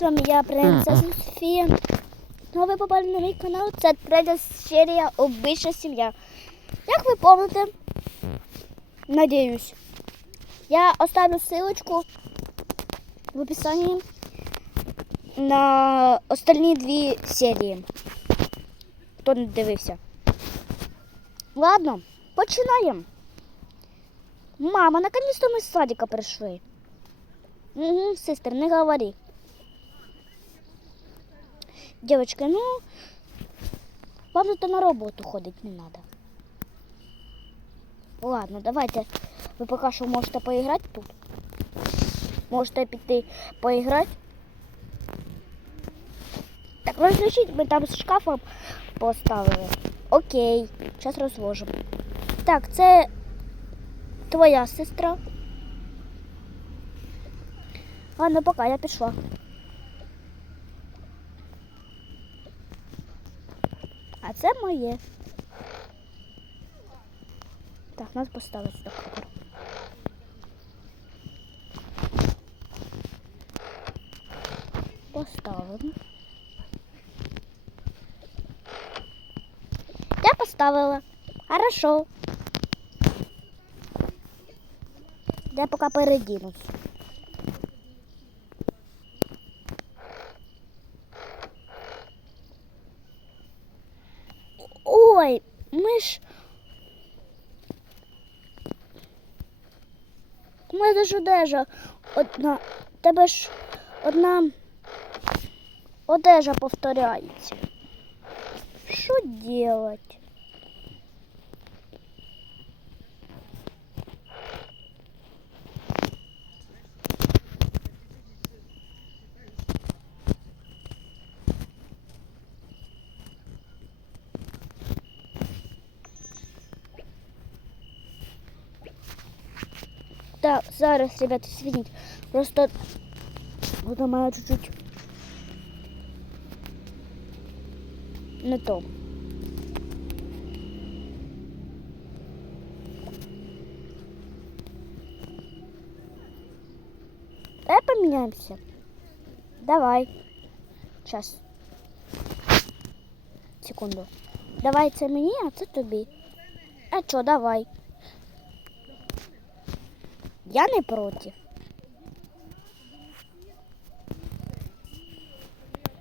З вами я, принцеса Софія. Ну, ви попали на мій канал. Це третя серія Обична сім'я. Як ви пам'ятаєте, надіюсь, я оставлю ссылочку в описанні на остальні дві серії. Хто не дивився. Ладно, починаємо. Мама, наконец-то мы с садика пришли. Угу, сестер, не говори. Девочки, ну, вам тут на роботу ходить не надо. Ладно, давайте. Ви поки що можете поіграти тут. Можете піти поіграти. Так, розлічіть, ми там з шкафом поставили. Окей, зараз розложимо. Так, це твоя сестра. Ладно, пока, я пішла. А це моє. Так, нас поставить сюди купер. Поставимо. Я поставила. Хорошо. Я пока передінусь. Ой, ми ж. Мене ж одежа одна. Тебе ж одна одежа повторяється. Що делать? Зараз, ребята, извините. Просто вот мене чуть-чуть не то. Давай поменяемся. Давай. Сейчас. Секунду. Давай це мені, а це тобі. А чо, давай. Я не проти.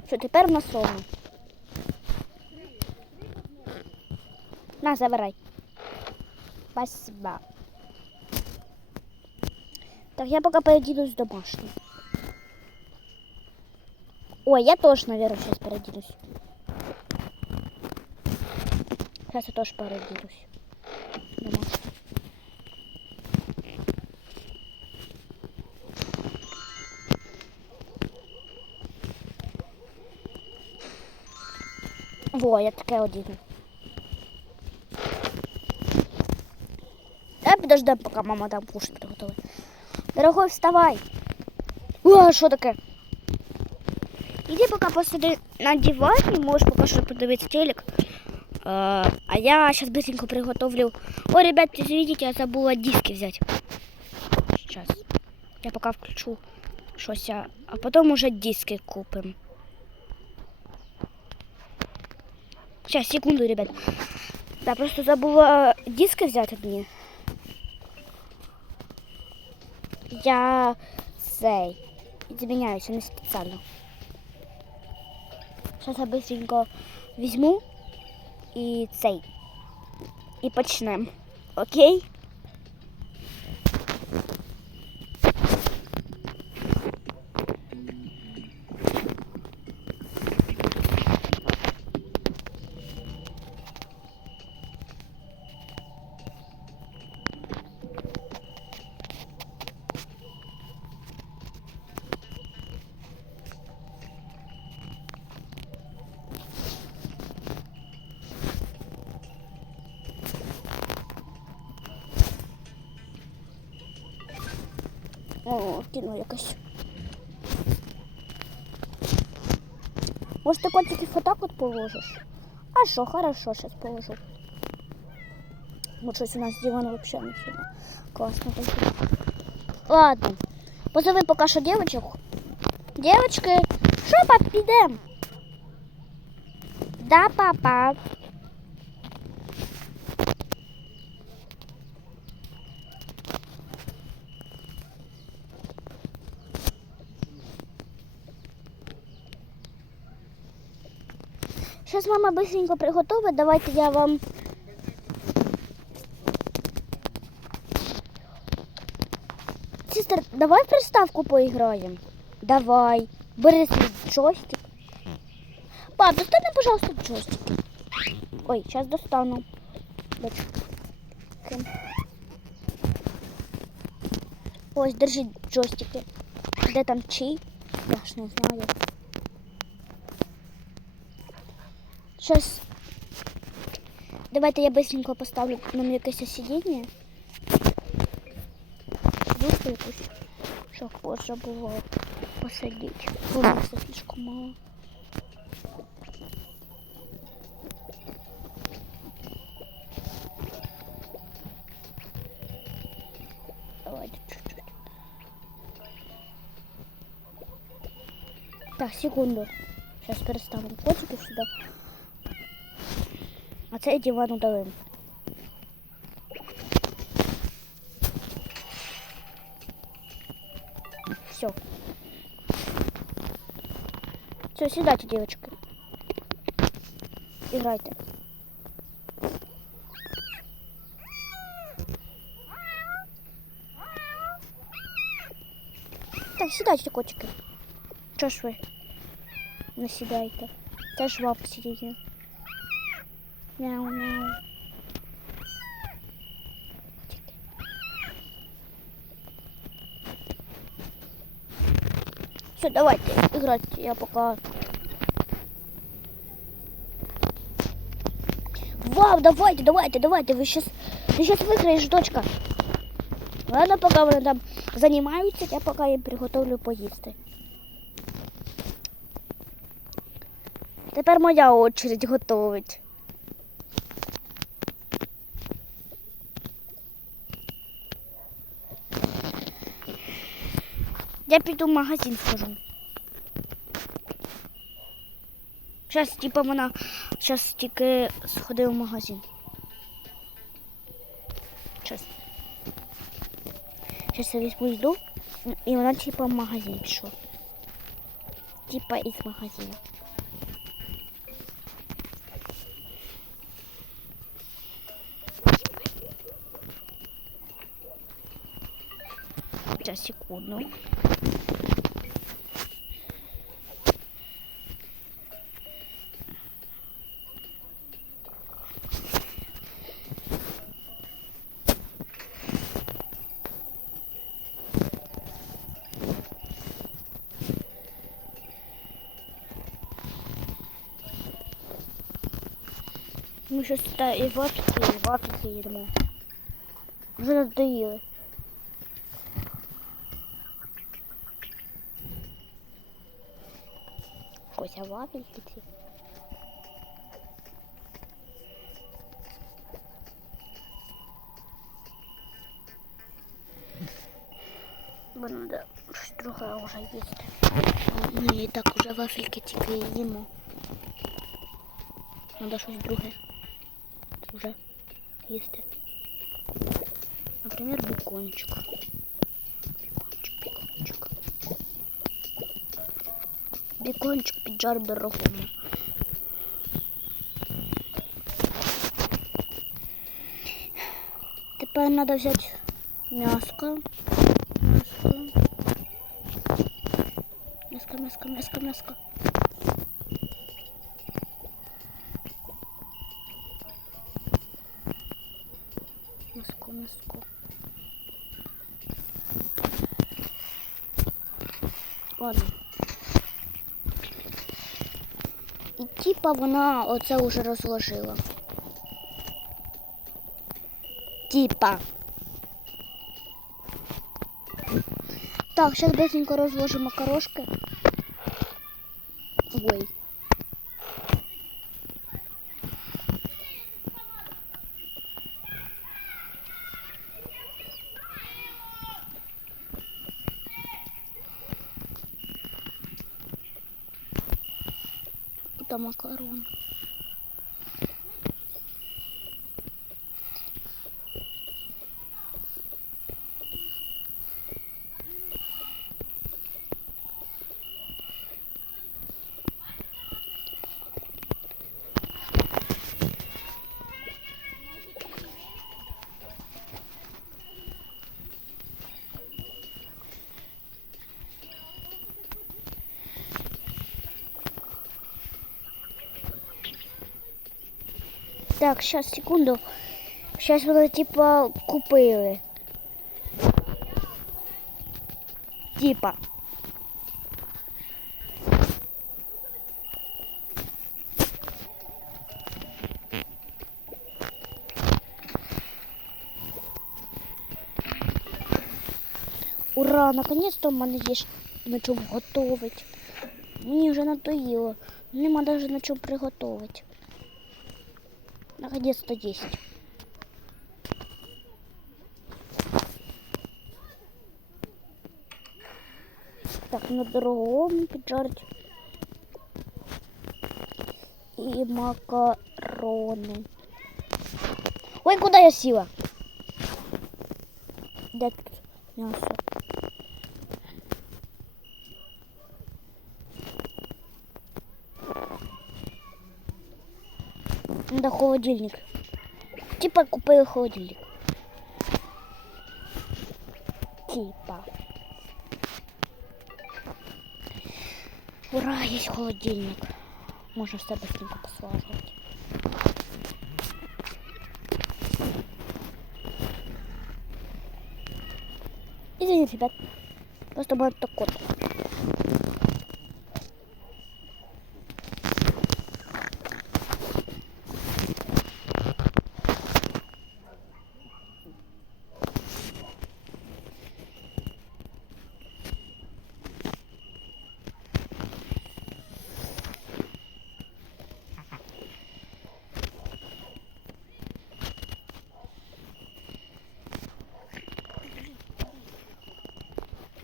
Що тепер на сон. На, забирай. Спасибо. Так, я пока переоденусь домашний. Ой, я тоже, наверное, сейчас переоденусь. Сейчас я тоже переоденусь. Во, я таке одіну. Давай подождем, пока мама там кушать приготовит. Дорогой, вставай. О, що таке? Іди поки посиди на дивані, можеш поки що подивитися телек. А, а я сейчас быстренько приготовлю. О, ребят, извините, я забыла диски взять. Сейчас. Я пока включу щось, а потом уже диски купим. Сейчас, секунду, ребят. Да, просто забыла диски взять от меня. Я цей. Извиняюсь, не специально. Сейчас я быстренько возьму и цей. И почнем. Окей? О, кіно якось. Може, ти котиків отак от положиш? А що, хорошо, сейчас положу. Вот щось у нас диван вообще не сильно классно такой. Ладно. Позови пока что девочек. Девочки, Що, пап, підемо? Да, папа. Сейчас мама быстренько приготовит. Давайте я вам... Сестер, давай в приставку поиграем. Давай. Бери джойстик. Пап, достань, пожалуйста, джойстик. Ой, сейчас достану. Ось, держи джойстики. Де там чий? Я ж не знаю. Сейчас. Давайте я быстренько поставлю нам якесь сидіння. Подушку якусь. Щоб позже було посадити. Бо місця слишком мало. Давайте чуть-чуть. Так, секунду. Сейчас переставим котики сюда. А цей диван удалим. Все. Все, сідайте, девочки. Играйте. Так, сідайте, котики. Чого ж ви не сідаєте? Це ж вам сидіти. Мяу, мяу. Котики. Все, давайте играть. Я пока... Вау, давайте, давайте, давайте. Вы сейчас, ты сейчас выиграешь, дочка. Ладно, пока вони там займаються, я поки їм приготовлю поїсти. Тепер моя очередь готовить. Я піду в магазин схожу. Зараз, типа, вона зараз тільки сходив в магазин. Зараз. Сейчас я візьму йду, і вона типа в магазин пішла. Типа із магазину. Сейчас, секунду. Ми щось та і вафельки, і вафельки їдемо. Вже надоїли. Кося вафельки ці. Бо надо щось друге вже їсти. Ми і так уже вафельки тільки їмо. Надо щось друге їсти. Например, бекончик. Бекончик, бекончик. Бекончик піджар дорогому. Тепер треба взяти м'яско. М'яско. М'яско, м'яско, м'яско, м'яско. М'яско, Ладно. І типа вона оце вже розложила. Типа. Так, зараз быстренько розложимо макарошки. Ой. Та макарон. Так, сейчас, секунду. Сейчас вони типа купили. Типа. Ура, наконец-то в мене є на чому готовить. Мені вже надоїло. Нема навіть на чому приготувати. Наконец-то есть. Так, на другому піджарить. І макарони. Ой, куда я сіла? Де тут м'ясо? Холодильник. Типа купили холодильник. Типа. Ура, есть холодильник. Можно все быстренько послаживать. Извините, ребят. Просто будет так кот.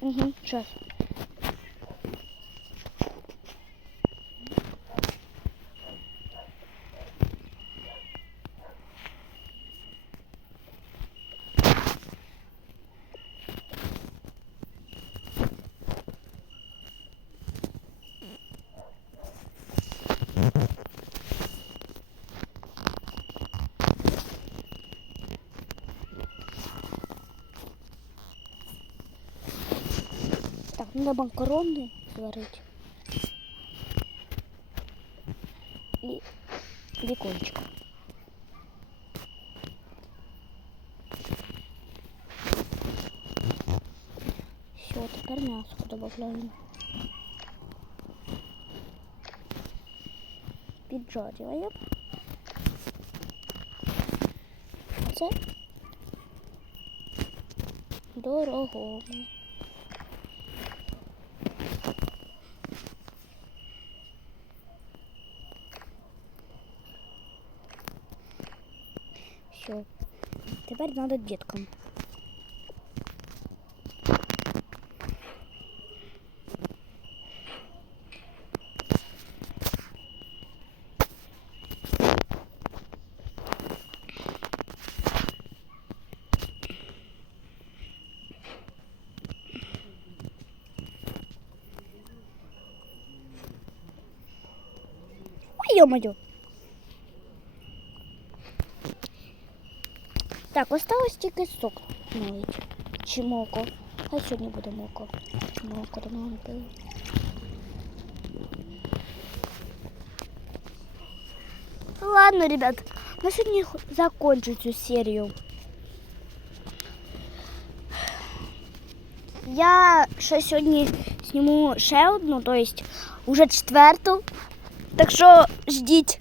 Угу, сейчас. Так, надо макароны сварить. И бекончик. Все, теперь мясо добавляем. Піджарюємо. Це дорогому. Все. Надо деткам. Ой, ё-моё. Так, осталось тільки сок налить. Чи молоко. Хай сьогодні буде молоко. Чи молоко давно не пили. Ладно, ребят, на сьогодні х- закончу цю серію. Я ще сьогодні зніму ще одну, то есть уже четверту. Так що ждіть.